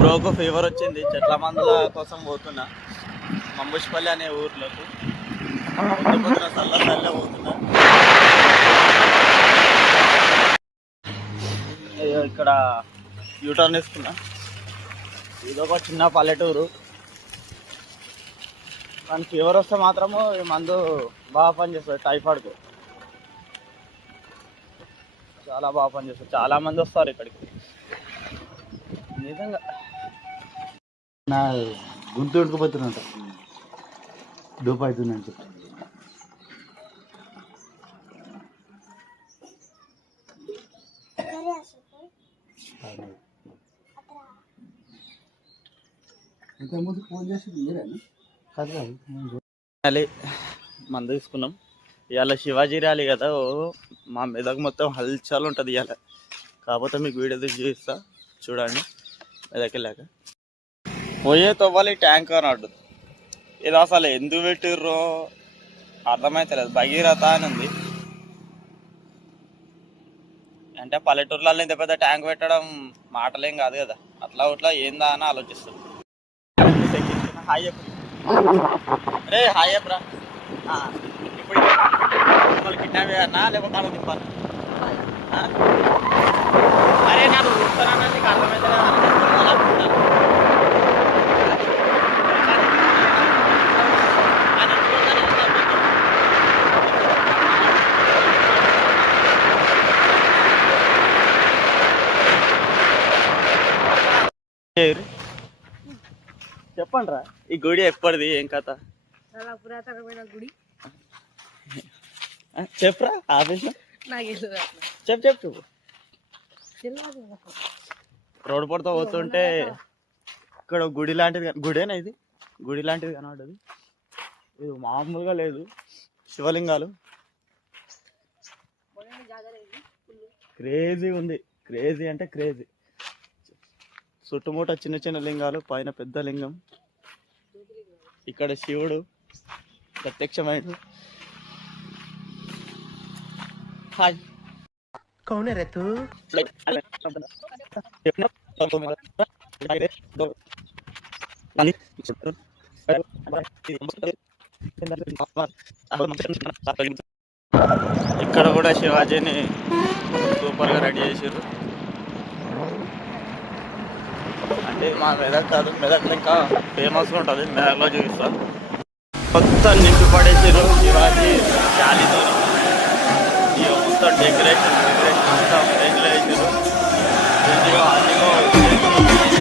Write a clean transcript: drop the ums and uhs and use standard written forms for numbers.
Brook fever వచ్చింది, చెట్ల మందుల కోసం పోతున్నా మంబుష్పల్లి అనే ఊర్లోకి. చల్ల పోతున్నా. ఇక్కడ యూటర్న్ వేసుకున్నా. ఇదొక చిన్న పల్లెటూరు. కానీ ఫీవర్ వస్తే మాత్రము ఈ మందు బాగా పనిచేస్తుంది. టైఫాయిడ్కు చాలా బాగా పనిచేస్తుంది. చాలా మంది వస్తారు ఇక్కడికి. నిజంగా నా గొంతు ఉడకపోతున్నంట డోప్ అవుతుందని చెప్పి ఇంతకుముందు ఫోన్ చేసి మందు తీసుకున్నాం. ఇవాళ శివాజీ ర్యాలీ కదా, మా మెదక్ మొత్తం హల్చల్ ఉంటుంది ఇవాళ. కాకపోతే మీకు వీడియో తీసి చూపిస్తా, చూడండి. మెదక్ వెళ్ళాక పోయే తవ్వాలి ట్యాంక్ అన్నాడు. ఇది అసలు ఎందుకు పెట్టిర్రో అర్థమైతలేదు. భగీరథ అని ఉంది. అంటే పల్లెటూర్లలో ఇంత పెద్ద ట్యాంక్ పెట్టడం మాటలేం కాదు కదా. అట్లా ఇట్లా ఏందా అని ఆలోచిస్తుంది. హాయ్ రే, హాయ్ అప్రా. ఇప్పుడు మిమ్మల్ని కిడ్నాప్ చేయన్నా లేకపోతే అలా తిప్పాలి? అరే నాకు చూస్తానన్నా నీకు అర్థమైతే చెప్పండి రా. ఈ గుడి ఎప్పటిది, ఏం కథ? చాలా పురాతనమైన గుడి. చెప్పురా ఆఫీస్ చెప్పు. రోడ్డు పొడతో పోతుంటే ఇక్కడ గుడి లాంటిది, గుడేనా ఇది? గుడి లాంటిది కనబడ్డది. ఇది మామూలుగా లేదు, శివలింగాలు. క్రేజీ ఉంది. క్రేజీ అంటే క్రేజీ. చుట్టుముట్ట చిన్న చిన్న లింగాలు, పైన పెద్ద లింగం. ఇక్కడ శివుడు ప్రత్యక్షమైన. హాయ్ కౌనే రేతు ఇక్కడ కూడా శివాజీని సూపర్గా రెడీ చేసారు. అంటే మా మెదక్ కాదు, మెదక్లో ఇంకా ఫేమస్గా ఉంటుంది. మెదక్లో చూపిస్తాను. మొత్తం నింపి పడేసారు శివాజీ జాలీతో. మొత్తం డెకరేషన్ మొత్తం వేసారు.